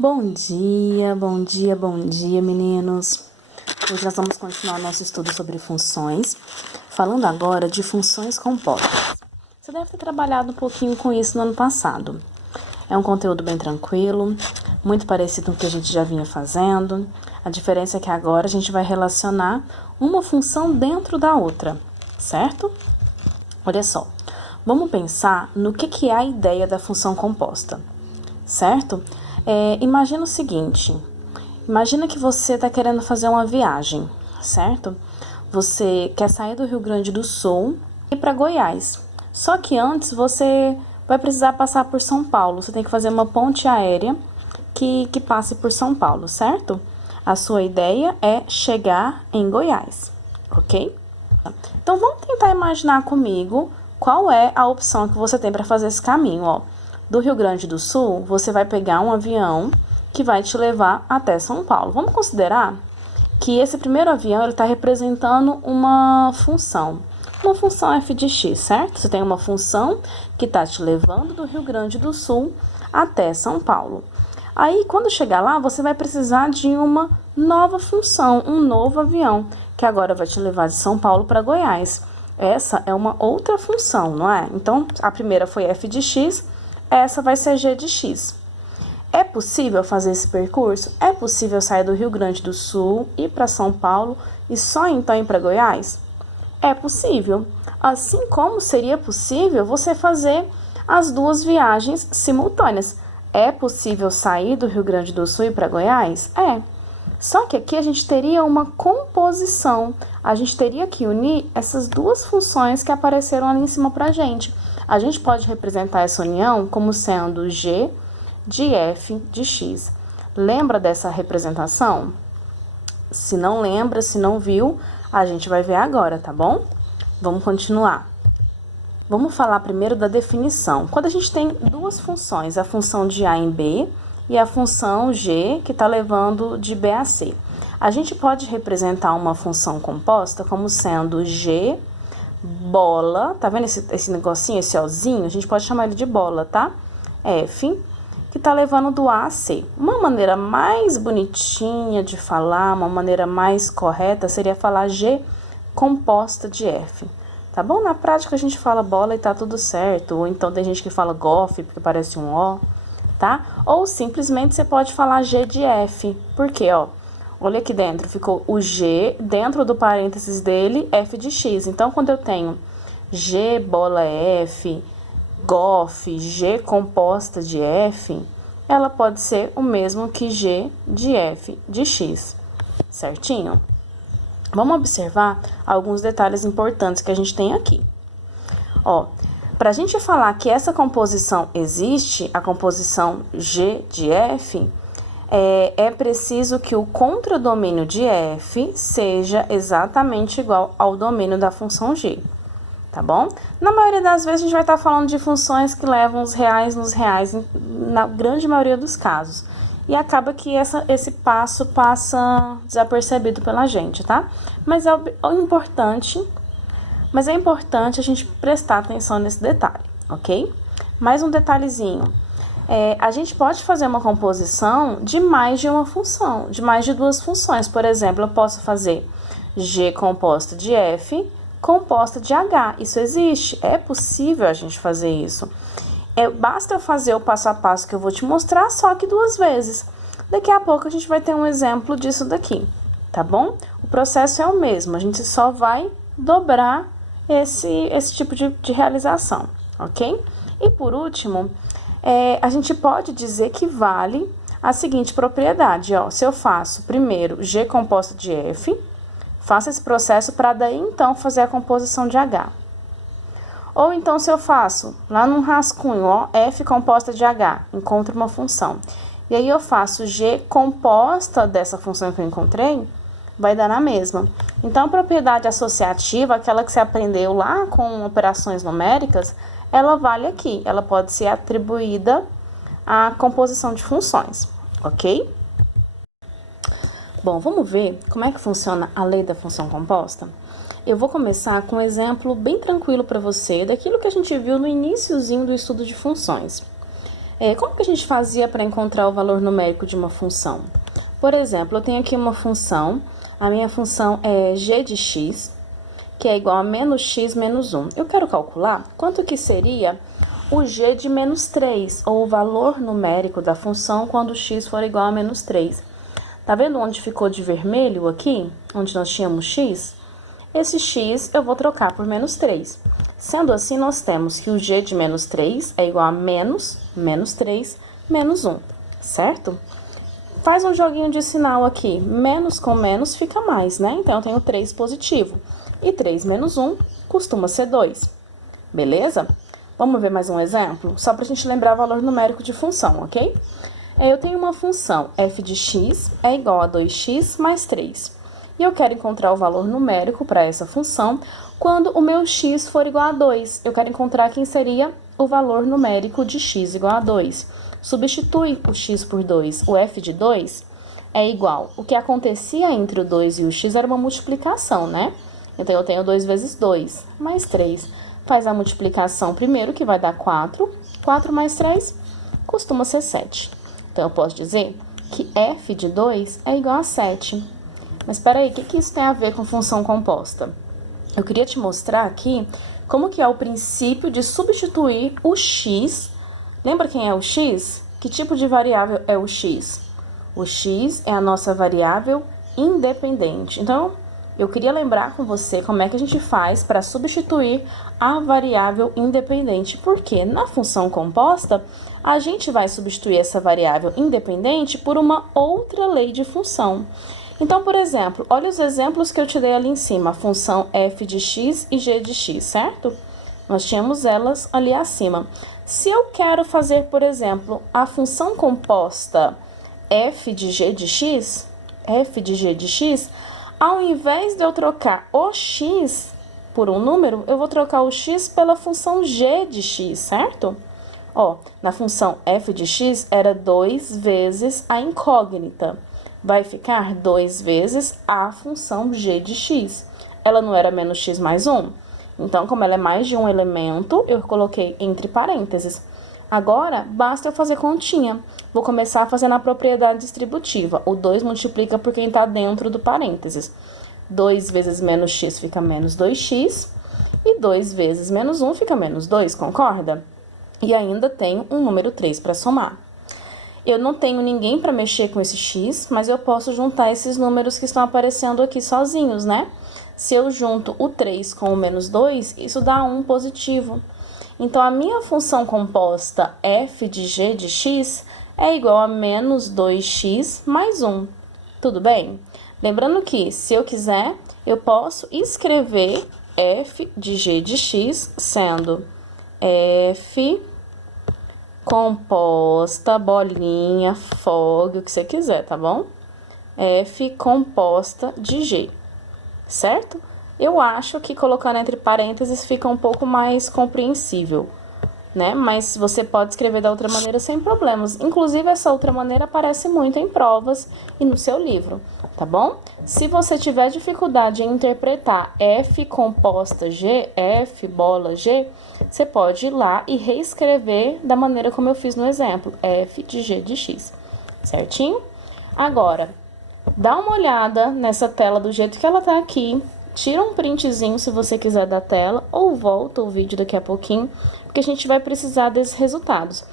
Bom dia, bom dia, bom dia, meninos. Hoje nós vamos continuar nosso estudo sobre funções, falando agora de funções compostas. Você deve ter trabalhado um pouquinho com isso no ano passado. É um conteúdo bem tranquilo, muito parecido com o que a gente já vinha fazendo. A diferença é que agora a gente vai relacionar uma função dentro da outra, certo? Olha só, vamos pensar no que é a ideia da função composta, certo? Imagina o seguinte, imagina que você está querendo fazer uma viagem, certo? Você quer sair do Rio Grande do Sul e ir para Goiás. Só que antes você vai precisar passar por São Paulo. Você tem que fazer uma ponte aérea que passe por São Paulo, certo? A sua ideia é chegar em Goiás, ok? Então vamos tentar imaginar comigo qual é a opção que você tem para fazer esse caminho, ó. Do Rio Grande do Sul, você vai pegar um avião que vai te levar até São Paulo. Vamos considerar que esse primeiro avião está representando uma função f de x, certo? Você tem uma função que está te levando do Rio Grande do Sul até São Paulo. Aí, quando chegar lá, você vai precisar de uma nova função, um novo avião, que agora vai te levar de São Paulo para Goiás. Essa é uma outra função, não é? Então, a primeira foi f de x, essa vai ser g de x. É possível fazer esse percurso? É possível sair do Rio Grande do Sul, ir para São Paulo e só então ir para Goiás? É possível. Assim como seria possível você fazer as duas viagens simultâneas. É possível sair do Rio Grande do Sul e ir para Goiás? É. Só que aqui a gente teria uma composição. A gente teria que unir essas duas funções que apareceram ali em cima pra gente. A gente pode representar essa união como sendo g de f de x. Lembra dessa representação? Se não lembra, se não viu, a gente vai ver agora, tá bom? Vamos continuar. Vamos falar primeiro da definição. Quando a gente tem duas funções, a função de a em b e a função g, que está levando de b a c. A gente pode representar uma função composta como sendo g bola, tá vendo esse negocinho, esse ozinho? A gente pode chamar ele de bola, tá? F, que tá levando do A a C. Uma maneira mais bonitinha de falar, uma maneira mais correta, seria falar G composta de F. Tá bom? Na prática a gente fala bola e tá tudo certo. Ou então tem gente que fala golfe, porque parece um O, tá? Ou simplesmente você pode falar G de F. Por quê, ó? Olha aqui dentro, ficou o G, dentro do parênteses dele, F de X. Então, quando eu tenho G bola F, GOF, G composta de F, ela pode ser o mesmo que G de F de X, certinho? Vamos observar alguns detalhes importantes que a gente tem aqui. Ó, para a gente falar que essa composição existe, a composição G de F, é preciso que o contradomínio de f seja exatamente igual ao domínio da função g, tá bom? Na maioria das vezes a gente vai estar falando de funções que levam os reais nos reais, na grande maioria dos casos. E acaba que esse passo passa desapercebido pela gente, tá? Mas é importante a gente prestar atenção nesse detalhe, ok? Mais um detalhezinho. A gente pode fazer uma composição de mais de uma função, de mais de duas funções. Por exemplo, eu posso fazer G composta de F composta de H. Isso existe, é possível a gente fazer isso. Basta eu fazer o passo a passo que eu vou te mostrar, só que duas vezes. Daqui a pouco a gente vai ter um exemplo disso daqui, tá bom? O processo é o mesmo, a gente só vai dobrar esse tipo de realização, ok? E por último, a gente pode dizer que vale a seguinte propriedade, ó. Se eu faço primeiro G composta de F, faço esse processo para daí então fazer a composição de H. Ou então se eu faço lá num rascunho, ó, F composta de H, encontro uma função. E aí eu faço G composta dessa função que eu encontrei, vai dar na mesma. Então a propriedade associativa, aquela que você aprendeu lá com operações numéricas, ela vale aqui, ela pode ser atribuída à composição de funções, ok? Bom, vamos ver como é que funciona a lei da função composta? Eu vou começar com um exemplo bem tranquilo para você, daquilo que a gente viu no iniciozinho do estudo de funções. Como que a gente fazia para encontrar o valor numérico de uma função? Por exemplo, eu tenho aqui uma função, a minha função é g de x, que é igual a menos x menos 1. Eu quero calcular quanto que seria o g de menos 3, ou o valor numérico da função quando x for igual a menos 3. Tá vendo onde ficou de vermelho aqui? Onde nós tínhamos x? Esse x eu vou trocar por menos 3. Sendo assim, nós temos que o g de menos 3 é igual a menos 3, menos 1, certo? Faz um joguinho de sinal aqui. Menos com menos fica mais, né? Então, eu tenho 3 positivo. E 3 menos 1 costuma ser 2. Beleza? Vamos ver mais um exemplo? Só para a gente lembrar o valor numérico de função, ok? Eu tenho uma função f de x é igual a 2x mais 3. E eu quero encontrar o valor numérico para essa função quando o meu x for igual a 2. Eu quero encontrar quem seria o valor numérico de x igual a 2. Substitui o x por 2. O f de 2 é igual. O que acontecia entre o 2 e o x era uma multiplicação, né? Então, eu tenho 2 vezes 2 mais 3. Faz a multiplicação primeiro, que vai dar 4. 4 mais 3 costuma ser 7. Então, eu posso dizer que f de 2 é igual a 7. Mas espera aí, o que isso tem a ver com função composta? Eu queria te mostrar aqui como que é o princípio de substituir o x. Lembra quem é o x? Que tipo de variável é o x? O x é a nossa variável independente. Então, eu queria lembrar com você como é que a gente faz para substituir a variável independente. Porque na função composta, a gente vai substituir essa variável independente por uma outra lei de função. Então, por exemplo, olha os exemplos que eu te dei ali em cima, a função f de x e g de x, certo? Nós tínhamos elas ali acima. Se eu quero fazer, por exemplo, a função composta f de g de x, ao invés de eu trocar o x por um número, eu vou trocar o x pela função g de x, certo? Ó, na função f de x era 2 vezes a incógnita. Vai ficar 2 vezes a função g de x. Ela não era menos x mais 1? Então, como ela é mais de um elemento, eu coloquei entre parênteses. Agora, basta eu fazer continha. Vou começar fazendo a propriedade distributiva. O 2 multiplica por quem está dentro do parênteses. 2 vezes menos x fica menos 2x. E 2 vezes menos 1 fica menos 2, concorda? E ainda tenho um número 3 para somar. Eu não tenho ninguém para mexer com esse x, mas eu posso juntar esses números que estão aparecendo aqui sozinhos, né? Se eu junto o 3 com o menos 2, isso dá 1 positivo. Então, a minha função composta f de g de x é igual a menos 2x mais 1. Tudo bem? Lembrando que, se eu quiser, eu posso escrever f de g de x sendo f composta, bolinha, fogo, o que você quiser, tá bom? F composta de G, certo? Eu acho que colocando entre parênteses fica um pouco mais compreensível, né? Mas você pode escrever da outra maneira sem problemas. Inclusive, essa outra maneira aparece muito em provas e no seu livro, tá bom? Se você tiver dificuldade em interpretar F composta G, F bola G, você pode ir lá e reescrever da maneira como eu fiz no exemplo, F de G de X, certinho? Agora, dá uma olhada nessa tela do jeito que ela tá aqui. Tira um printzinho se você quiser da tela, ou volta o vídeo daqui a pouquinho, porque a gente vai precisar desses resultados.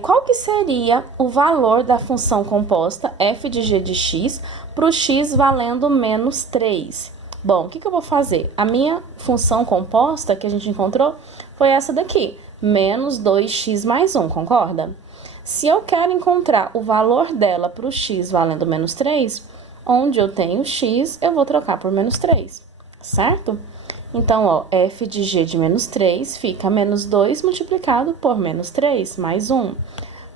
Qual que seria o valor da função composta f de g de x para o x valendo menos 3? Bom, o que eu vou fazer? A minha função composta que a gente encontrou foi essa daqui, menos 2x mais 1, concorda? Se eu quero encontrar o valor dela para o x valendo menos 3, onde eu tenho x, eu vou trocar por menos 3, certo? Então, ó, f de g de menos 3 fica menos 2 multiplicado por menos 3, mais 1.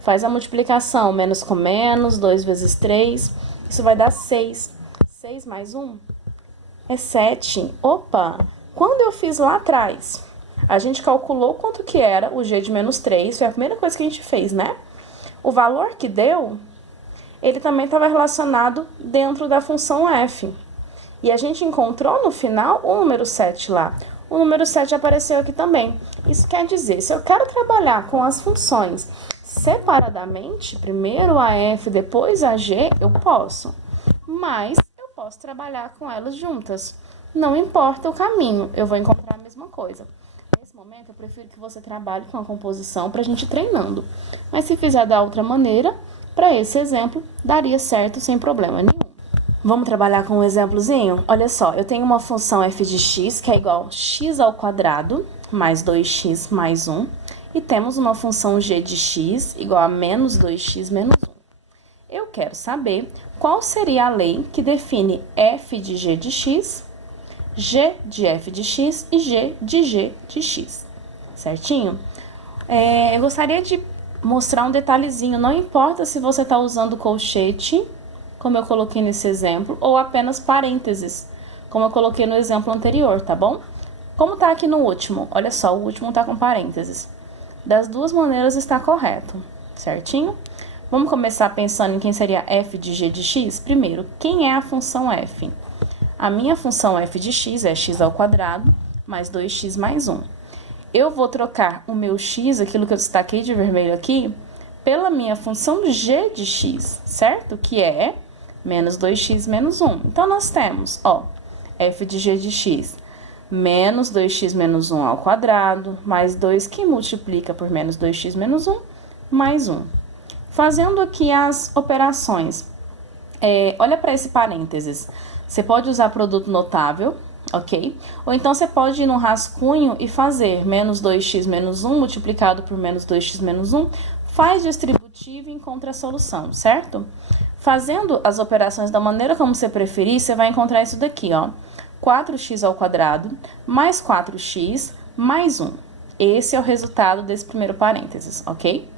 Faz a multiplicação, menos com menos, 2 vezes 3, isso vai dar 6. 6 mais 1 é 7. Opa! Quando eu fiz lá atrás, a gente calculou quanto que era o g de menos 3, foi a primeira coisa que a gente fez, né? O valor que deu, ele também estava relacionado dentro da função f. E a gente encontrou no final o número 7 lá. o número 7 apareceu aqui também. Isso quer dizer, se eu quero trabalhar com as funções separadamente, primeiro a f, depois a g, eu posso. Mas eu posso trabalhar com elas juntas. Não importa o caminho, eu vou encontrar a mesma coisa. Nesse momento, eu prefiro que você trabalhe com a composição para a gente ir treinando. Mas se fizer da outra maneira, para esse exemplo, daria certo sem problema nenhum. Vamos trabalhar com um exemplozinho? Olha só, eu tenho uma função f de x, que é igual a x ao quadrado, mais 2x mais 1. E temos uma função g de x, igual a menos 2x menos 1. Eu quero saber qual seria a lei que define f de g de x, g de f de x e g de x. Certinho? Eu gostaria de mostrar um detalhezinho. Não importa se você está usando colchete, como eu coloquei nesse exemplo, ou apenas parênteses, como eu coloquei no exemplo anterior, tá bom? Como está aqui no último? Olha só, o último está com parênteses. Das duas maneiras está correto, certinho? Vamos começar pensando em quem seria f de g de x? Primeiro, quem é a função f? A minha função f de x é x ao quadrado mais 2x mais 1. Eu vou trocar o meu x, aquilo que eu destaquei de vermelho aqui, pela minha função g de x, certo? Que é menos 2x menos 1. Então, nós temos, ó, f de g de x menos 2x menos 1 ao quadrado, mais 2 que multiplica por menos 2x menos 1, mais 1. Fazendo aqui as operações, olha para esse parênteses. Você pode usar produto notável, ok? Ou então você pode ir no rascunho e fazer menos 2x menos 1 multiplicado por menos 2x menos 1, faz distributivo e encontra a solução, certo? Fazendo as operações da maneira como você preferir, você vai encontrar isso daqui, ó. 4x ao quadrado mais 4x mais 1. Esse é o resultado desse primeiro parênteses, ok?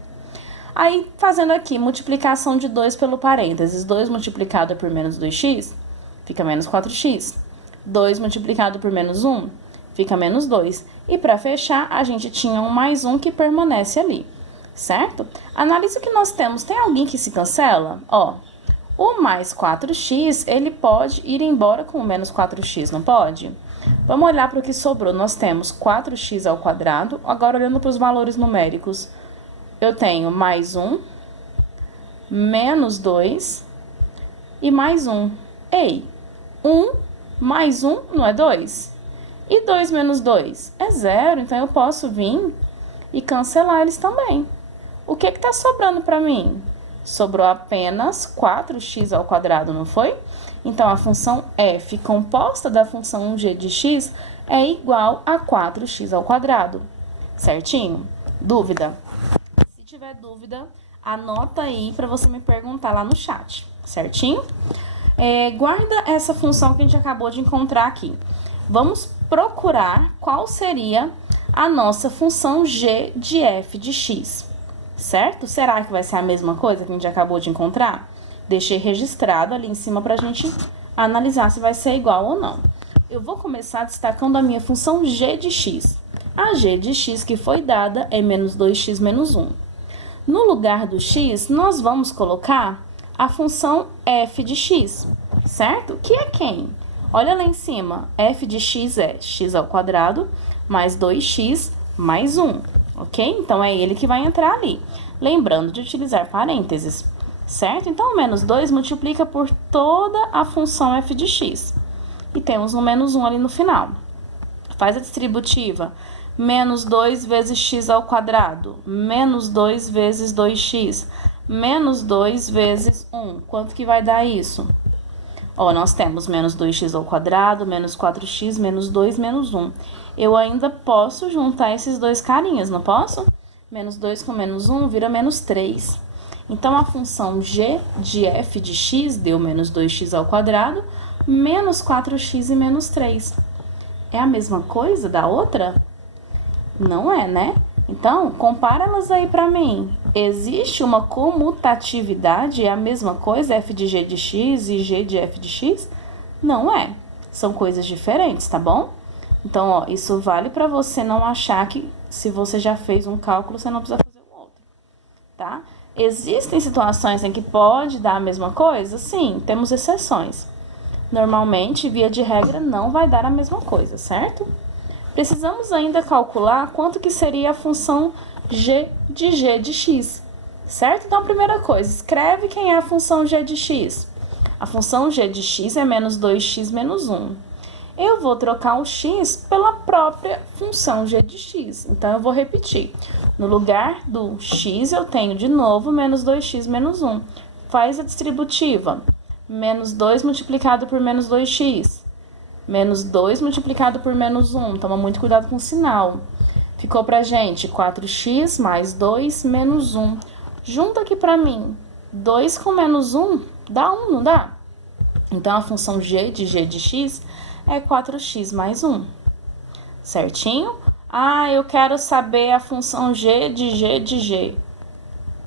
Aí, fazendo aqui, multiplicação de 2 pelo parênteses. 2 multiplicado por menos 2x, fica menos 4x. 2 multiplicado por menos 1, fica menos 2. E para fechar, a gente tinha um mais 1 que permanece ali, certo? Analise o que nós temos. Tem alguém que se cancela? Ó, o mais 4x, ele pode ir embora com o menos 4x, não pode? Vamos olhar para o que sobrou. Nós temos 4x ao quadrado. Agora, olhando para os valores numéricos, eu tenho mais 1, menos 2 e mais 1. Ei, 1 mais 1 não é 2? E 2 menos 2 é 0, então eu posso vir e cancelar eles também. O que está sobrando para mim? Sobrou apenas 4x ao quadrado, não foi? Então, a função f composta da função g de x é igual a 4x ao quadrado. Certinho? Dúvida? Se tiver dúvida, anota aí para você me perguntar lá no chat. Certinho? Guarda essa função que a gente acabou de encontrar aqui. Vamos procurar qual seria a nossa função g de f de x. Certo? Será que vai ser a mesma coisa que a gente acabou de encontrar? Deixei registrado ali em cima para a gente analisar se vai ser igual ou não. Eu vou começar destacando a minha função g de x. A g de x que foi dada é menos 2x menos 1. No lugar do x, nós vamos colocar a função f de x, certo? Que é quem? Olha lá em cima, f de x é x ao quadrado mais 2x mais 1. Ok? Então, é ele que vai entrar ali. Lembrando de utilizar parênteses, certo? Então, o menos 2 multiplica por toda a função f de x. E temos um menos 1 ali no final. Faz a distributiva. Menos 2 vezes x ao quadrado. Menos 2 vezes 2x. Menos 2 vezes 1. Quanto que vai dar isso? Ó, nós temos menos 2x ao quadrado, menos 4x, menos 2, menos 1. Eu ainda posso juntar esses dois carinhas, não posso? Menos 2 com menos 1 vira menos 3. Então, a função g de f de x deu menos 2x ao quadrado, menos 4x e menos 3. É a mesma coisa da outra? Não é, né? Então, compara elas aí para mim. Existe uma comutatividade? É a mesma coisa, f de g de x e g de f de x? Não é. São coisas diferentes, tá bom? Então, ó, isso vale para você não achar que se você já fez um cálculo, você não precisa fazer o outro, tá? Existem situações em que pode dar a mesma coisa? Sim, temos exceções. Normalmente, via de regra, não vai dar a mesma coisa, certo? precisamos ainda calcular quanto que seria a função g de x, certo? Então, a primeira coisa, escreve quem é a função g de x. A função g de x é menos 2x menos 1. Eu vou trocar o x pela própria função g de x. Então, eu vou repetir. No lugar do x, eu tenho de novo menos 2x menos 1. Faz a distributiva. Menos 2 multiplicado por menos 2x. Menos 2 multiplicado por menos 1. Toma muito cuidado com o sinal. Ficou pra gente 4x mais 2 menos 1. Junta aqui pra mim. 2 com menos 1 dá 1, não dá? Então, a função g de x é 4x mais 1. Certinho? Ah, eu quero saber a função g de g.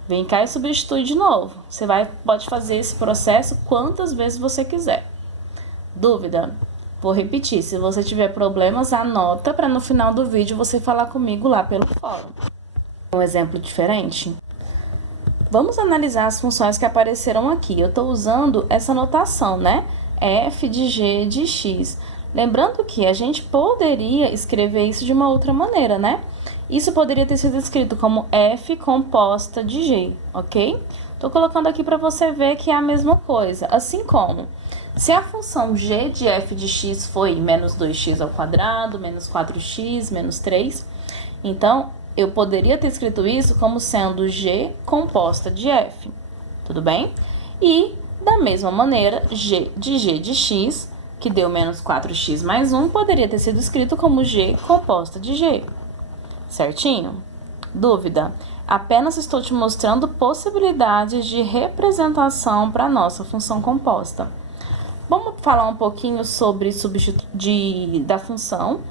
Vem cá e substitui de novo. Você pode fazer esse processo quantas vezes você quiser. Dúvida? Vou repetir. Se você tiver problemas, anota para no final do vídeo você falar comigo lá pelo fórum. Um exemplo diferente? Vamos analisar as funções que apareceram aqui. Eu estou usando essa notação, né? F de g de x. Lembrando que a gente poderia escrever isso de uma outra maneira, né? Isso poderia ter sido escrito como f composta de g, ok? Estou colocando aqui para você ver que é a mesma coisa. Assim como, se a função g de f de x foi menos 2x ao quadrado, menos 4x, menos 3, então, eu poderia ter escrito isso como sendo g composta de f, tudo bem? E, da mesma maneira, g de x, que deu menos 4x mais 1, poderia ter sido escrito como g composta de g. Certinho? Dúvida? Apenas estou te mostrando possibilidades de representação para a nossa função composta. Vamos falar um pouquinho sobre da função.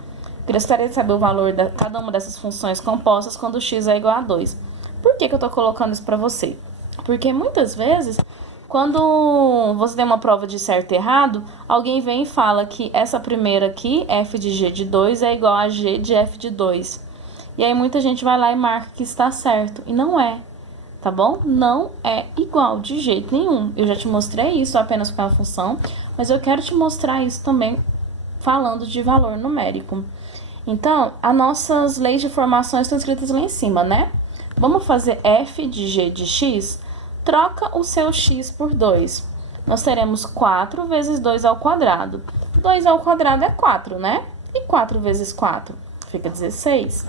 Gostaria de saber o valor de cada uma dessas funções compostas quando x é igual a 2. Por que eu estou colocando isso para você? Porque muitas vezes, quando você tem uma prova de certo e errado, alguém vem e fala que essa primeira aqui, f de g de 2, é igual a g de f de 2. E aí muita gente vai lá e marca que está certo. E não é, tá bom? Não é igual de jeito nenhum. Eu já te mostrei isso apenas com a função, mas eu quero te mostrar isso também falando de valor numérico. Então, as nossas leis de formação estão escritas lá em cima, né? Vamos fazer f de g de x? Troca o seu x por 2. Nós teremos 4 vezes 2 ao quadrado. 2 ao quadrado é 4, né? E 4 vezes 4 fica 16.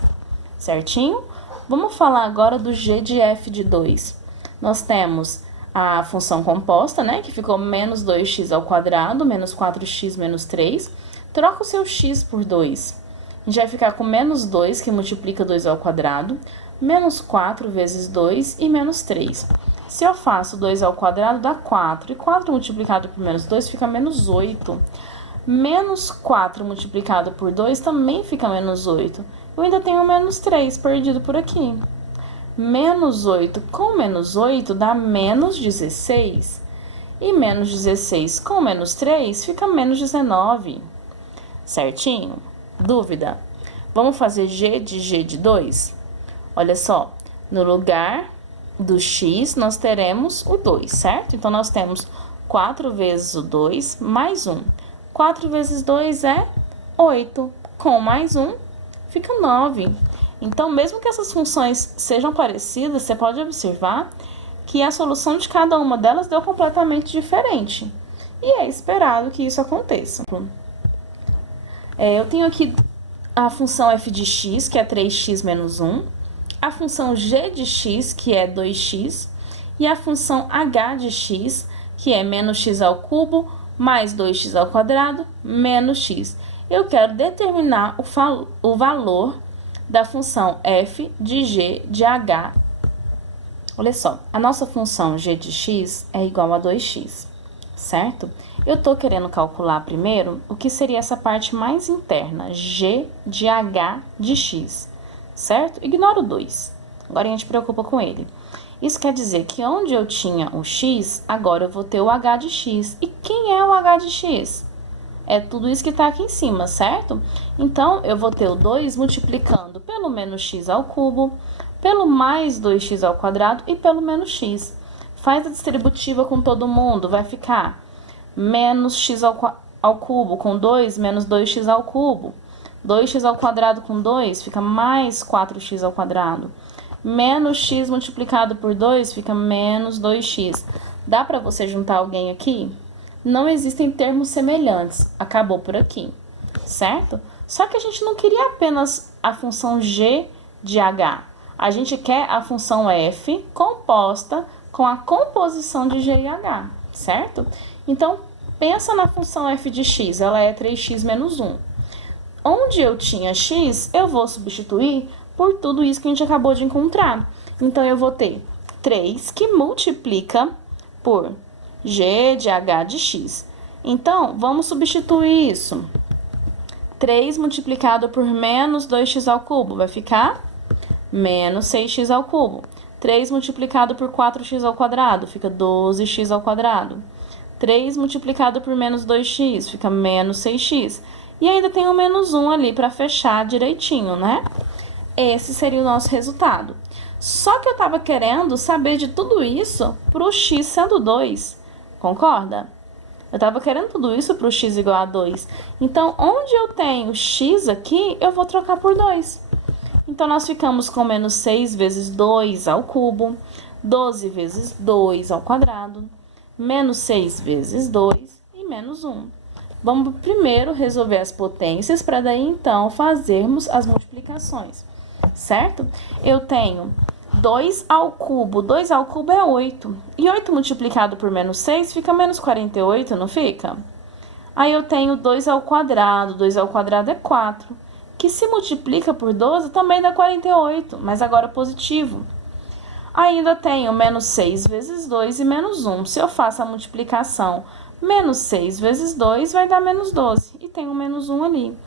Certinho? Vamos falar agora do g de f de 2. Nós temos a função composta, né? Que ficou menos 2x ao quadrado, menos 4x menos 3. Troca o seu x por 2. A gente vai ficar com menos 2, que multiplica 2 ao quadrado, menos 4 vezes 2 e menos 3. Se eu faço 2 ao quadrado, dá 4. E 4 multiplicado por menos 2 fica menos 8. Menos 4 multiplicado por 2 também fica menos 8. Eu ainda tenho menos 3 perdido por aqui. Menos 8 com menos 8 dá menos 16. E menos 16 com menos 3 fica menos 19. Certinho? Dúvida? Vamos fazer g de 2? Olha só, no lugar do x nós teremos o 2, certo? Então, nós temos 4 vezes o 2 mais 1. 4 vezes 2 é 8. Com mais 1, fica 9. Então, mesmo que essas funções sejam parecidas, você pode observar que a solução de cada uma delas deu completamente diferente. E é esperado que isso aconteça. Eu tenho aqui a função f de x, que é 3x menos 1. A função g de x, que é 2x. E a função h de x, que é menos x ao cubo, mais 2x ao quadrado, menos x. Eu quero determinar o valor da função f de g de h. Olha só, a nossa função g de x é igual a 2x, certo? Eu estou querendo calcular primeiro o que seria essa parte mais interna, g de h de x, certo? Ignora o 2, agora a gente preocupa com ele. Isso quer dizer que onde eu tinha o x, agora eu vou ter o h de x. E quem é o h de x? É tudo isso que está aqui em cima, certo? Então, eu vou ter o 2 multiplicando pelo menos x ao cubo, pelo mais 2x ao quadrado e pelo menos x. Faz a distributiva com todo mundo, vai ficar menos x ao cubo com 2, menos 2x ao cubo. 2x ao quadrado com 2 fica mais 4x ao quadrado. Menos x multiplicado por 2 fica menos 2x. Dá para você juntar alguém aqui? Não existem termos semelhantes. Acabou por aqui, certo? Só que a gente não queria apenas a função g de h. A gente quer a função f composta com a composição de g e h, certo? Então, pensa na função f de x. Ela é 3x menos 1. Onde eu tinha x, eu vou substituir por tudo isso que a gente acabou de encontrar. Então, eu vou ter 3 que multiplica por g de h de x. Então, vamos substituir isso. 3 multiplicado por menos 2x ao cubo vai ficar menos 6x ao cubo. 3 multiplicado por 4x ao quadrado fica 12x ao quadrado. 3 multiplicado por menos 2x fica menos 6x. E ainda tem o menos 1 ali para fechar direitinho, né? Esse seria o nosso resultado. Só que eu estava querendo saber de tudo isso para o x sendo 2. Concorda? Eu estava querendo tudo isso para o x igual a 2. Então, onde eu tenho x aqui, eu vou trocar por 2. Então, nós ficamos com menos 6 vezes 2 ao cubo, 12 vezes 2 ao quadrado, menos 6 vezes 2 e menos 1. Vamos primeiro resolver as potências para daí, então, fazermos as multiplicações, certo? Eu tenho 2 ao cubo. 2 ao cubo é 8. E 8 multiplicado por menos 6 fica menos 48, não fica? Aí eu tenho 2 ao quadrado. 2 ao quadrado é 4. Que se multiplica por 12 também dá 48, mas agora positivo. Ainda tenho menos 6 vezes 2 e menos 1. Se eu faço a multiplicação, menos 6 vezes 2 vai dar menos 12. E tem um menos 1 ali.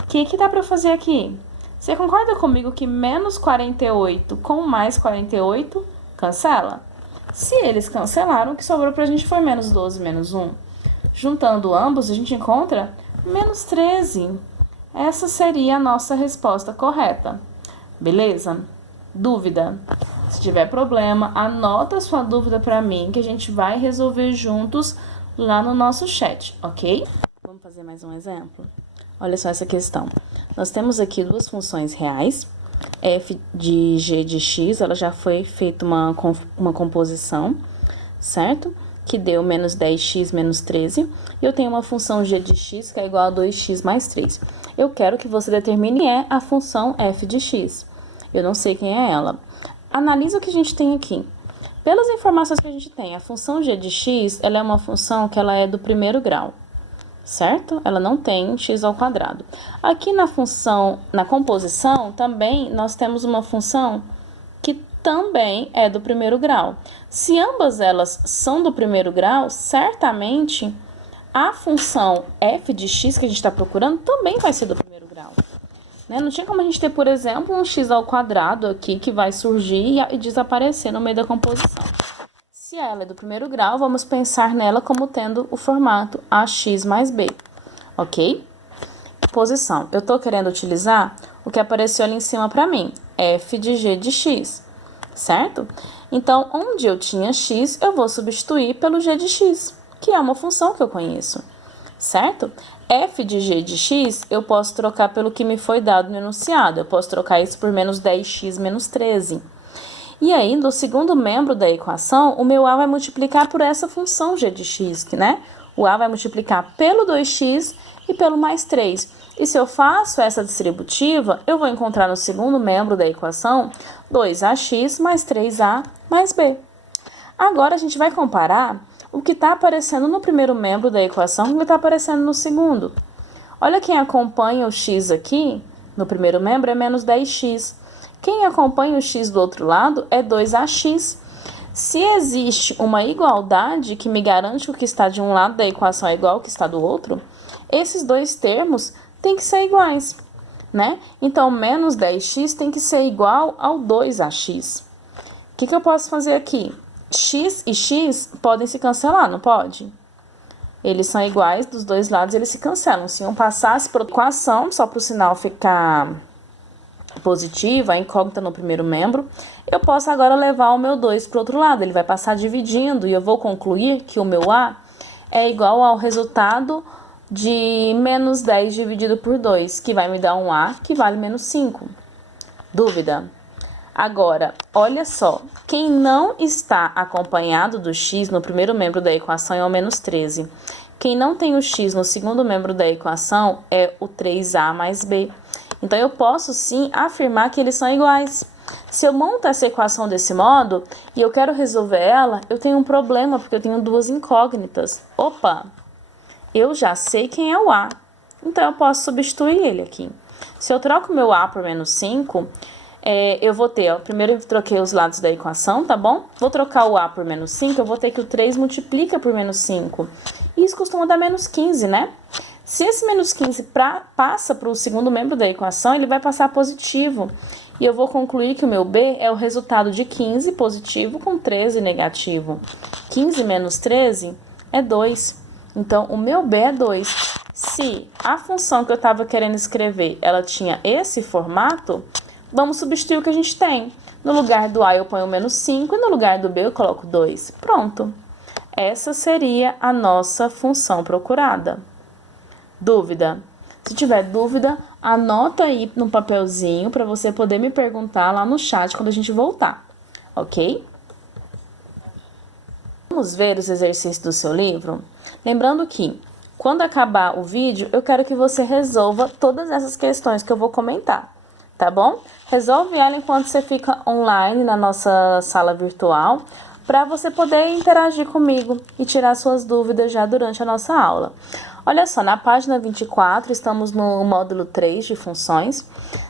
O que dá para fazer aqui? Você concorda comigo que menos 48 com mais 48 cancela? Se eles cancelaram, o que sobrou pra gente foi menos 12 menos 1. Juntando ambos, a gente encontra menos 13. Essa seria a nossa resposta correta. Beleza? Dúvida? Se tiver problema, anota a sua dúvida para mim, que a gente vai resolver juntos lá no nosso chat, ok? Vamos fazer mais um exemplo? Olha só essa questão. Nós temos aqui duas funções reais, f de g de x, ela já foi feita uma composição, certo? Que deu menos 10x menos 13. E eu tenho uma função g de x que é igual a 2x mais 3. Eu quero que você determine a função f de x. Eu não sei quem é ela. Analisa o que a gente tem aqui. Pelas informações que a gente tem, a função g de x, ela é uma função que ela é do primeiro grau, certo? Ela não tem x ao quadrado. Aqui na composição, também nós temos uma função que também é do primeiro grau. Se ambas elas são do primeiro grau, certamente a função f de x que a gente está procurando também vai ser do primeiro grau. Né? Não tinha como a gente ter, por exemplo, um x ao quadrado aqui que vai surgir e desaparecer no meio da composição. Se ela é do primeiro grau, vamos pensar nela como tendo o formato ax mais b, ok? Posição. Eu estou querendo utilizar o que apareceu ali em cima para mim, f de g de x, certo? Então, onde eu tinha x, eu vou substituir pelo g de x, que é uma função que eu conheço, certo? F de g de x, eu posso trocar pelo que me foi dado no enunciado. Eu posso trocar isso por menos 10x menos 13. E aí, no segundo membro da equação, o meu a vai multiplicar por essa função g de x, né? O a vai multiplicar pelo 2x e pelo mais 3. E se eu faço essa distributiva, eu vou encontrar no segundo membro da equação 2ax mais 3a mais b. Agora, a gente vai comparar o que está aparecendo no primeiro membro da equação com o que está aparecendo no segundo. Olha, quem acompanha o x aqui, no primeiro membro, é menos 10x. Quem acompanha o x do outro lado é 2ax. Se existe uma igualdade que me garante que o que está de um lado da equação é igual ao que está do outro, esses dois termos têm que ser iguais, né? Então, menos 10x tem que ser igual ao 2ax. O que eu posso fazer aqui? X e x podem se cancelar, não pode? Eles são iguais dos dois lados, eles se cancelam. Se um passasse por equação, só para o sinal ficar positivo, a incógnita no primeiro membro, eu posso agora levar o meu 2 para o outro lado. Ele vai passar dividindo e eu vou concluir que o meu a é igual ao resultado de menos 10 dividido por 2, que vai me dar um A que vale menos 5. Dúvida? Agora, olha só, quem não está acompanhado do x no primeiro membro da equação é o menos 13. Quem não tem o x no segundo membro da equação é o 3a mais b. Então, eu posso sim afirmar que eles são iguais. Se eu monto essa equação desse modo e eu quero resolver ela, eu tenho um problema, porque eu tenho duas incógnitas. Opa! Eu já sei quem é o a, então eu posso substituir ele aqui. Se eu troco meu a por menos 5, eu vou ter, primeiro eu troquei os lados da equação, tá bom? Vou trocar o a por menos 5, eu vou ter que o 3 multiplica por menos 5. Isso costuma dar menos 15, né? Se esse menos 15 passa para o segundo membro da equação, ele vai passar positivo. E eu vou concluir que o meu b é o resultado de 15 positivo com 13 negativo. 15 menos 13 é 2. Então, o meu b é 2. Se a função que eu estava querendo escrever, ela tinha esse formato, vamos substituir o que a gente tem. No lugar do a eu ponho menos 5 e no lugar do b eu coloco 2. Pronto. Essa seria a nossa função procurada. Dúvida? Se tiver dúvida, anota aí no papelzinho para você poder me perguntar lá no chat quando a gente voltar, ok? Vamos ver os exercícios do seu livro? Lembrando que, quando acabar o vídeo, eu quero que você resolva todas essas questões que eu vou comentar, tá bom? Resolve ela enquanto você fica online na nossa sala virtual, para você poder interagir comigo e tirar suas dúvidas já durante a nossa aula. Olha só, na página 24, estamos no módulo 3 de funções.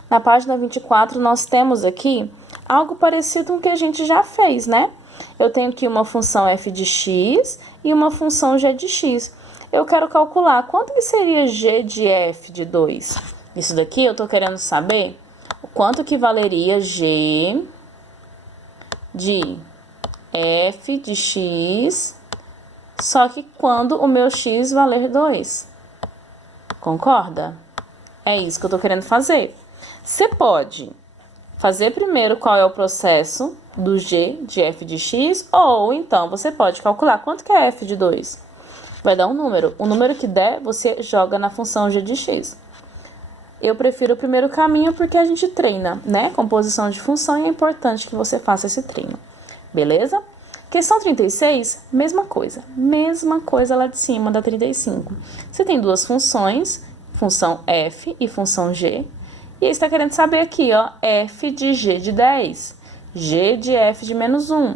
Na página 24, nós temos aqui algo parecido com o que a gente já fez, né? Eu tenho aqui uma função f de x e uma função g de x. Eu quero calcular quanto que seria g de f de 2. Isso daqui eu estou querendo saber o quanto que valeria g de f de x, só que quando o meu x valer 2. Concorda? É isso que eu estou querendo fazer. Você pode fazer primeiro qual é o processo do g de f de x, ou então você pode calcular quanto que é f de 2. Vai dar um número. O número que der, você joga na função g de x. Eu prefiro o primeiro caminho porque a gente treina, né? Composição de função e é importante que você faça esse treino. Beleza? Questão 36, mesma coisa lá de cima da 35. Você tem duas funções, função f e função g, e aí está querendo saber aqui, ó, f de g de 10, g de f de menos 1.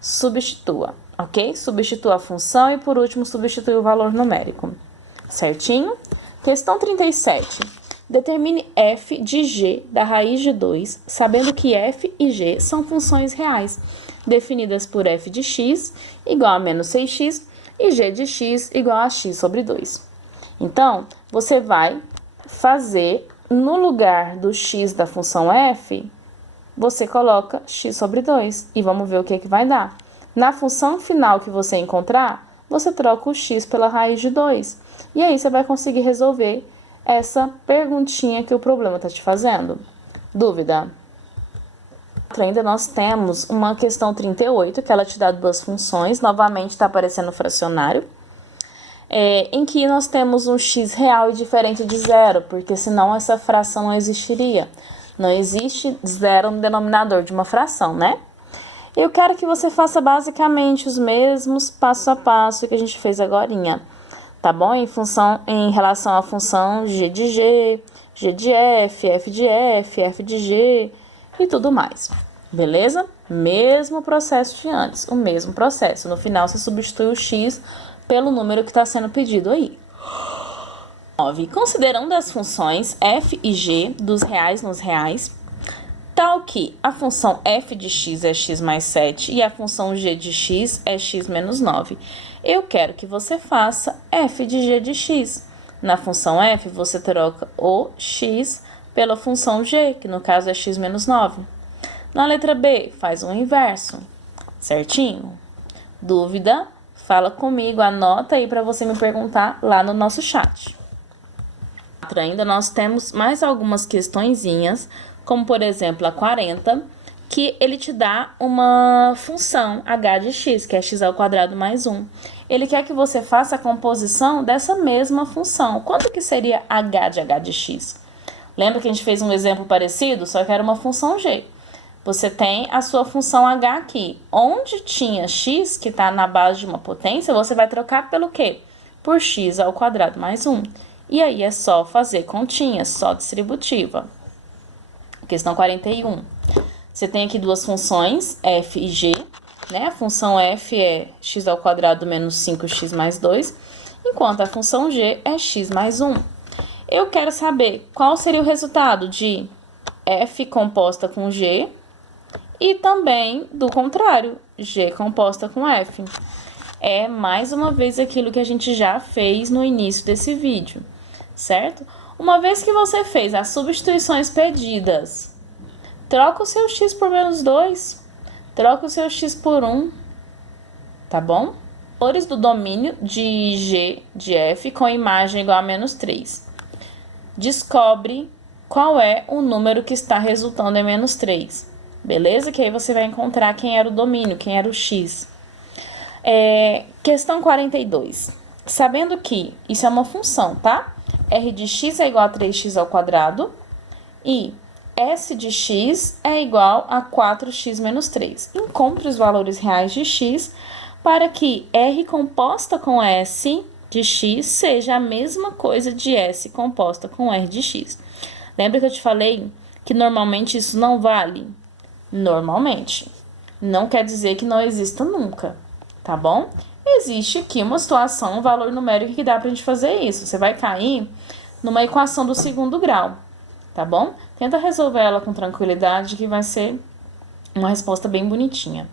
Substitua, ok? Substitua a função e, por último, substitui o valor numérico. Certinho? Questão 37. Determine f de g da raiz de 2, sabendo que f e g são funções reais, definidas por f de x igual a menos 6x e g de x igual a x sobre 2. Então, você vai fazer, no lugar do x da função f, você coloca x sobre 2 e vamos ver o que vai dar. Na função final que você encontrar, você troca o x pela raiz de 2. E aí você vai conseguir resolver essa perguntinha que o problema está te fazendo. Dúvida? Ainda nós temos uma questão 38, que ela te dá duas funções, novamente está aparecendo o fracionário, em que nós temos um x real e diferente de zero, porque senão essa fração não existiria. Não existe zero no denominador de uma fração, né? Eu quero que você faça basicamente os mesmos passo a passo que a gente fez agorinha, tá bom? Em relação à função g de g, g de f de f de g e tudo mais, beleza? Mesmo processo de antes, o mesmo processo. No final, você substitui o x pelo número que está sendo pedido aí. 9. Considerando as funções f e g dos reais nos reais, tal que a função f de x é x mais 7 e a função g de x é x menos 9. Eu quero que você faça f de g de x. Na função f, você troca o x pela função g, que no caso é x menos 9. Na letra B, faz o inverso. Certinho? Dúvida? Fala comigo, anota aí para você me perguntar lá no nosso chat. Ainda nós temos mais algumas questõezinhas, como por exemplo a 40, que ele te dá uma função h de x, que é x² mais 1. Ele quer que você faça a composição dessa mesma função. Quanto que seria h de x? Lembra que a gente fez um exemplo parecido? Só que era uma função g. Você tem a sua função h aqui. Onde tinha x, que está na base de uma potência, você vai trocar pelo quê? Por x² mais 1. E aí é só fazer continha, só distributiva. Questão 41. Você tem aqui duas funções, f e g, né? A função f é x² menos 5x mais 2, enquanto a função g é x mais 1. Eu quero saber qual seria o resultado de f composta com g e também do contrário, g composta com f. É mais uma vez aquilo que a gente já fez no início desse vídeo, certo? Uma vez que você fez as substituições pedidas, troca o seu x por menos 2, troca o seu x por 1, tá bom? Valores do domínio de g de f com imagem igual a menos 3. Descobre qual é o número que está resultando em menos 3. Beleza? Que aí você vai encontrar quem era o domínio, quem era o x. Questão 42. Sabendo que isso é uma função, tá? R de x é igual a 3x² e S de x é igual a 4x menos 3. Encontre os valores reais de x para que R composta com S de x seja a mesma coisa de S composta com R de x. Lembra que eu te falei que normalmente isso não vale? Normalmente. Não quer dizer que não exista nunca, tá bom? Existe aqui uma situação, um valor numérico que dá pra gente fazer isso. Você vai cair numa equação do segundo grau, tá bom? Tenta resolver ela com tranquilidade que vai ser uma resposta bem bonitinha.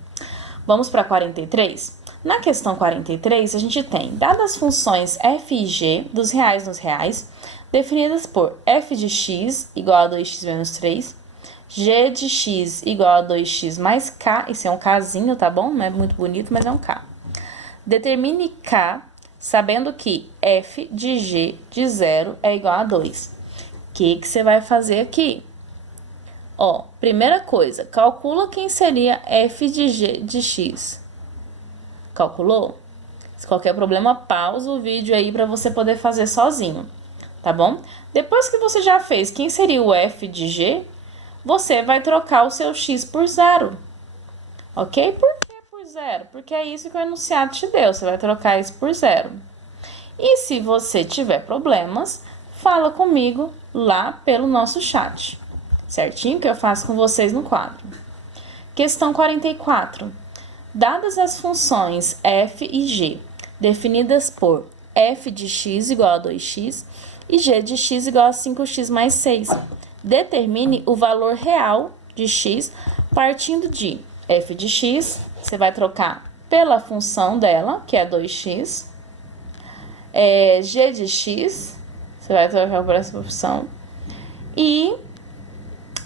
Vamos para 43? Na questão 43, a gente tem dadas as funções f e g dos reais nos reais, definidas por f de x igual a 2x menos 3, g de x igual a 2x mais k, esse é um kzinho, tá bom? Não é muito bonito, mas é um k. Determine k, sabendo que f de g de 0 é igual a 2. O que você vai fazer aqui? Ó, primeira coisa, calcula quem seria f de g de x. Calculou? Se qualquer problema, pausa o vídeo aí para você poder fazer sozinho, tá bom? Depois que você já fez quem seria o f de g, você vai trocar o seu x por 0, ok? Por que por 0? Porque é isso que o enunciado te deu, você vai trocar isso por 0. E se você tiver problemas, fala comigo lá pelo nosso chat, certinho? Que eu faço com vocês no quadro. Questão 44. Dadas as funções f e g, definidas por f de x igual a 2x e g de x igual a 5x mais 6, determine o valor real de x partindo de f de x, você vai trocar pela função dela, que é 2x, g de x, você vai trocar por essa função, e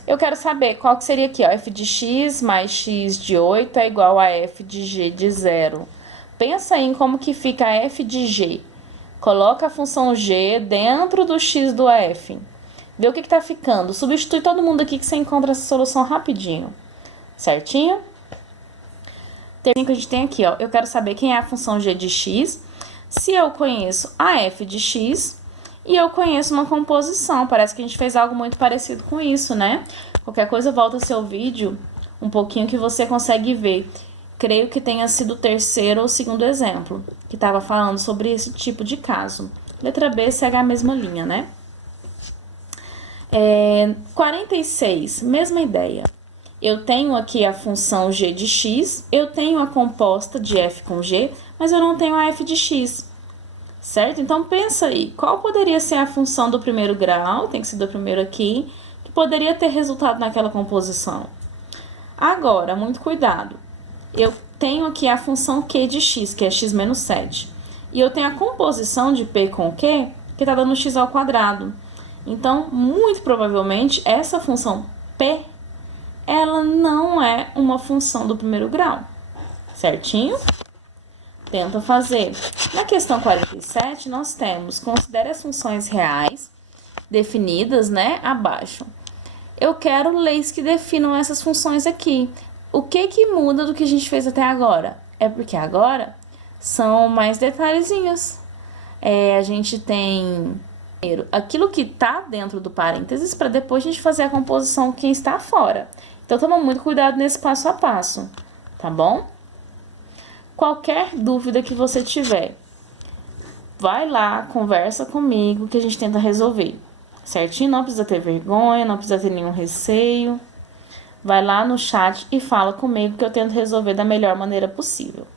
eu quero saber qual que seria aqui, ó, f de x mais x de 8 é igual a f de g de 0. Pensa aí em como que fica f de g. Coloca a função g dentro do x do f. Vê o que tá ficando. Substitui todo mundo aqui que você encontra essa solução rapidinho. Certinho? Terceiro que a gente tem aqui, ó. Eu quero saber quem é a função g de x. Se eu conheço a f de x e eu conheço uma composição. Parece que a gente fez algo muito parecido com isso, né? Qualquer coisa, volta seu vídeo um pouquinho que você consegue ver. Creio que tenha sido o terceiro ou segundo exemplo, que estava falando sobre esse tipo de caso. Letra B segue a mesma linha, né? 46, mesma ideia. Eu tenho aqui a função g de x, eu tenho a composta de f com g, mas eu não tenho a f de x. Certo? Então, pensa aí, qual poderia ser a função do primeiro grau, tem que ser do primeiro aqui, que poderia ter resultado naquela composição? Agora, muito cuidado. Eu tenho aqui a função q de x, que é x menos 7. E eu tenho a composição de p com q, que está dando x ao quadrado. Então, muito provavelmente, essa função p, ela não é uma função do primeiro grau. Certinho? Tenta fazer. Na questão 47, nós temos, considere as funções reais definidas, né, abaixo. eu quero leis que definam essas funções aqui. O que que muda do que a gente fez até agora? É porque agora são mais detalhezinhos. A gente tem aquilo que está dentro do parênteses para depois a gente fazer a composição quem está fora. Então, toma muito cuidado nesse passo a passo, tá bom? Qualquer dúvida que você tiver, vai lá, conversa comigo que a gente tenta resolver, certinho? Não precisa ter vergonha, não precisa ter nenhum receio. Vai lá no chat e fala comigo que eu tento resolver da melhor maneira possível.